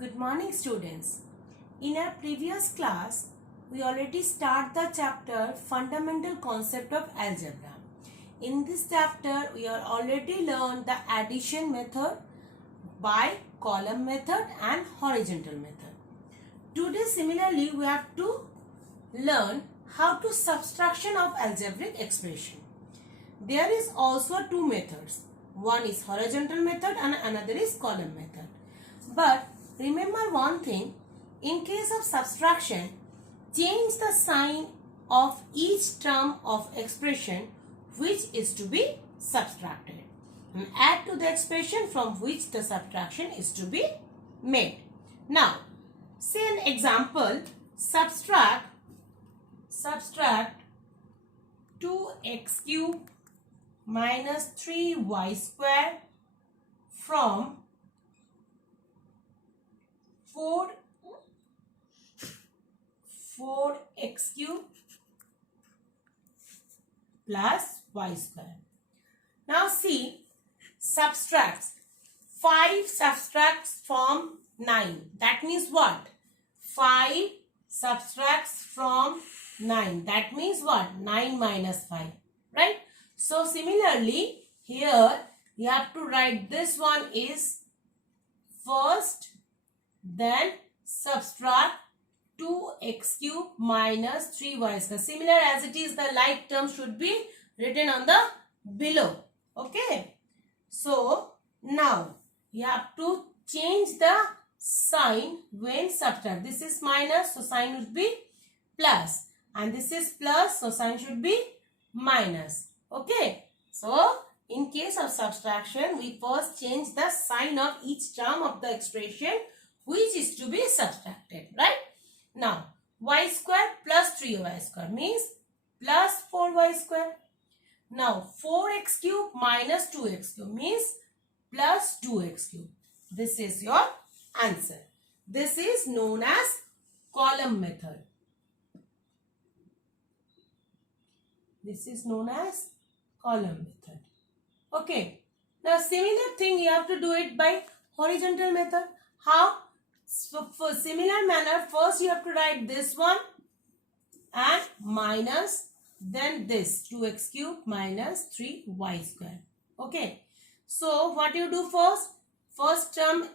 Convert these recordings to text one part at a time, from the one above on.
Good morning students. In our previous class, we already start the chapter Fundamental Concept of Algebra. In this chapter, we are already learned the addition method by column method and horizontal method. Today similarly, we have to learn how to subtraction of algebraic expression. There is also two methods. One is horizontal method and another is column method. But remember one thing, in case of subtraction, change the sign of each term of expression which is to be subtracted and add to the expression from which the subtraction is to be made. Now, say an example, subtract 2x cube minus 3y square from 4x cube plus y square. Now see, subtracts 5 subtracts from 9. That means what? 5 subtracts from 9. That means what? 9 minus 5. Right? So similarly, here you have to write this one is first, then subtract 2x cube minus 3y square. Similar as it is, the like term should be written on the below. Okay. So now you have to change the sign when subtract. This is minus, so sign would be plus. And this is plus, so sign should be minus. Okay. So in case of subtraction, we first change the sign of each term of the expression which is to be subtracted, right? Now, y square plus 3y square means plus 4y square. Now, 4x cube minus 2x cube means plus 2x cube. This is your answer. This is known as column method. This is known as column method. Okay. Now, similar thing you have to do it by horizontal method. How? So, for similar manner, first you have to write this one and minus, then this 2x cube minus 3y square. Okay. So, what you do first? First term,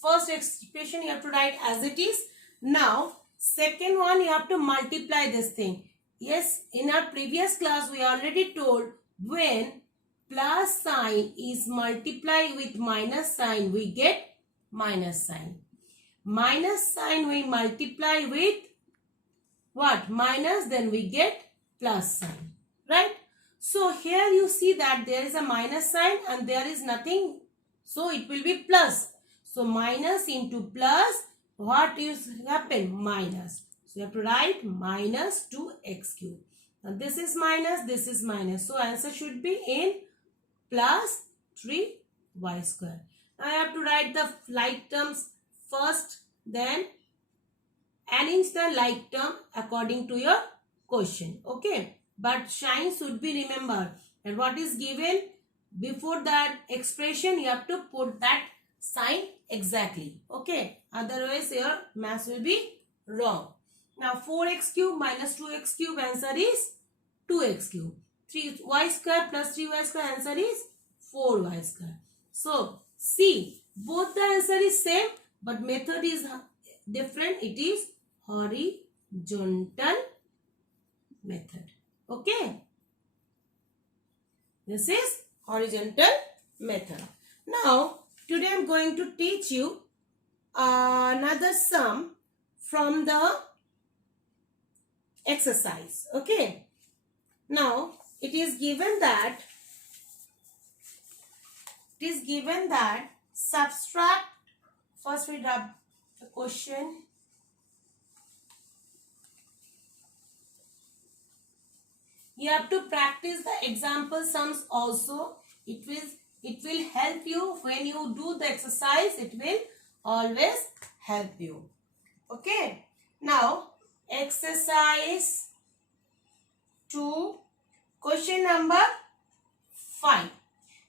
first expression you have to write as it is. Now, second one you have to multiply this thing. Yes, in our previous class we already told when plus sign is multiplied with minus sign, we get minus sign. Minus sign we multiply with what? Minus, then we get plus sign. Right? So here you see that there is a minus sign and there is nothing. So it will be plus. So minus into plus, what is happen? Minus. So you have to write minus 2x cube. Now this is minus, this is minus. So answer should be in plus 3y square. Now I have to write the like terms first, then arrange the like term according to your question. Okay. But sign should be remembered. And what is given before that expression, you have to put that sign exactly. Okay. Otherwise your math will be wrong. Now 4x cube minus 2x cube, answer is 2x cube. 3y square plus 3y square, answer is 4y square. So see, both the answer is same, but method is different. It is horizontal method. Okay. This is horizontal method. Now, today I am going to teach you another sum from the exercise. Okay. Now, it is given that subtract, first we rub the question. You have to practice the example sums also. It will help you when you do the exercise. It will always help you. Okay. Now, exercise 2, question number 5.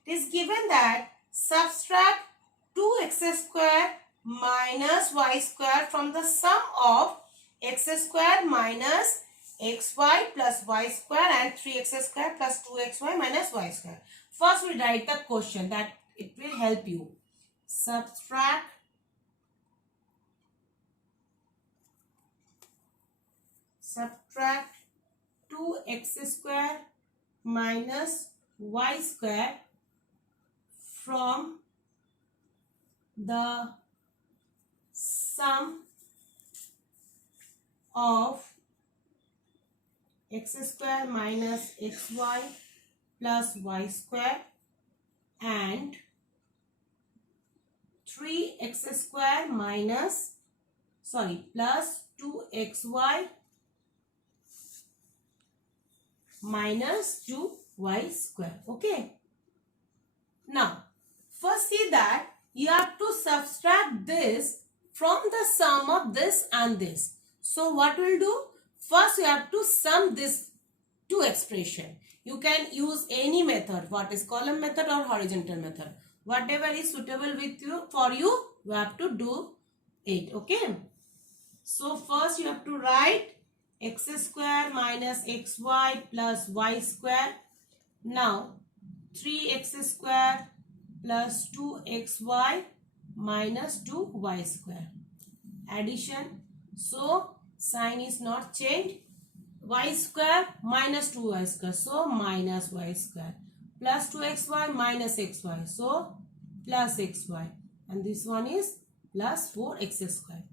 It is given that subtract 2x square minus y square from the sum of x square minus xy plus y square and 3x square plus 2xy minus y square. First we write the question, that it will help you. Subtract 2x square minus y square from the sum of x square minus xy plus y square and 3x square plus 2xy minus 2y square. Okay. Now, first see that you have to subtract this from the sum of this and this. So what we'll do? First you have to sum this two expression. You can use any method, what is column method or horizontal method. Whatever is suitable with you, for you, you have to do it. Okay. So first you have to write x square minus xy plus y square. Now 3x square plus 2xy minus 2y square. Addition. So sign is not changed. Y square minus 2y square. So minus y square. Plus 2xy minus xy. So plus xy. And this one is plus 4x square.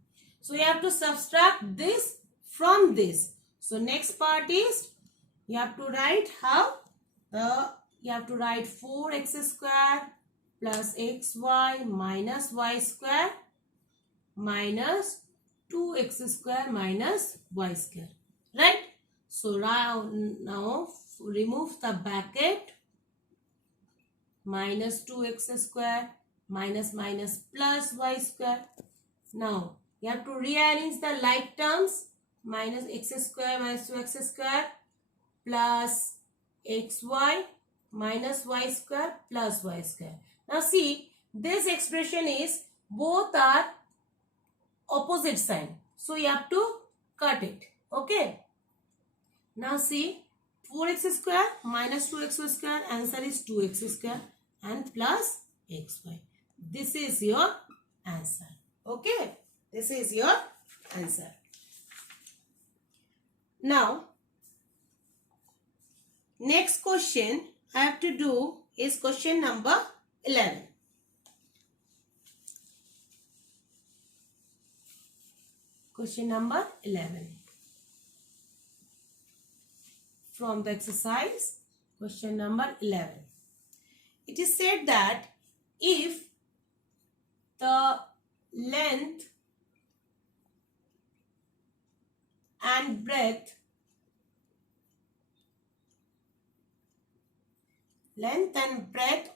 So you have to subtract this from this. So next part is you have to write how? You have to write 4x square plus xy minus y square minus 2x square minus y square. Right? So now remove the bracket. Minus 2x square minus plus y square. Now you have to rearrange the like terms. Minus x square minus 2x square plus xy minus y square plus y square. Now see, this expression is both are opposite sign. So you have to cut it. Okay. Now see, 4x square minus 2x square, answer is 2x square and plus xy. This is your answer. Okay. This is your answer. Now, next question I have to do is question number 11. Question number 11. From the exercise, question number 11. It is said that if the length and breadth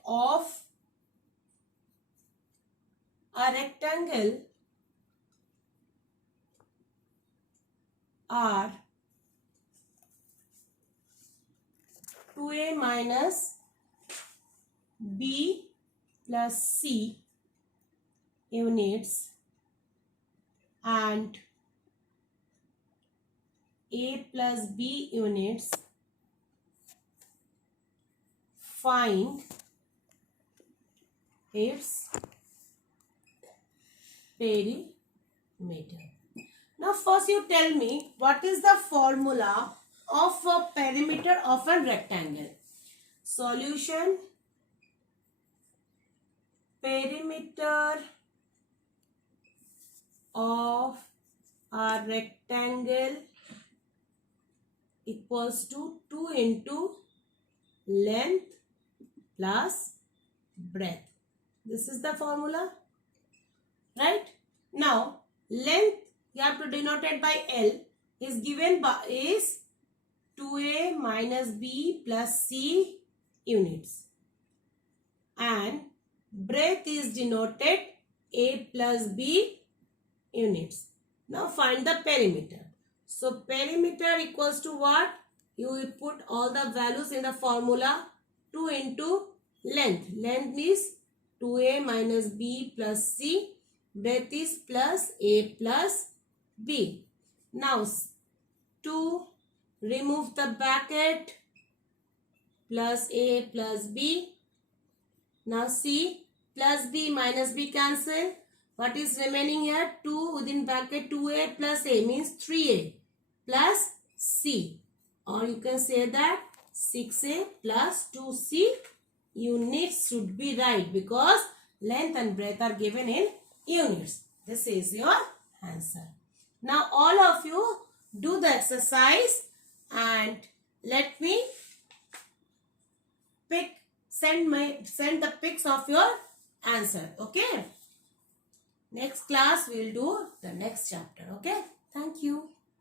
of a rectangle are 2a minus b plus c units and a plus b units, find its perimeter. Now first you tell me what is the formula of a perimeter of a rectangle. Solution: perimeter of a rectangle equals to 2 into length plus breadth. This is the formula, right? Now length you have to denote it by L, is given by is 2a minus b plus c units, and breadth is denoted a plus b units. Now find the perimeter. So perimeter equals to what? You will put all the values in the formula. 2 into length. Length is 2a minus b plus c breadth is plus A plus B. Now 2, remove the bracket, plus A plus B. Now C, plus B minus B cancel. What is remaining here? 2 within bracket 2A plus A means 3A plus C. Or you can say that 6A plus 2C units should be right because length and breadth are given in units. This is your answer. Now all of you do the exercise and let me send the pics of your answer. Okay. Next class we will do the next chapter. Okay. Thank you.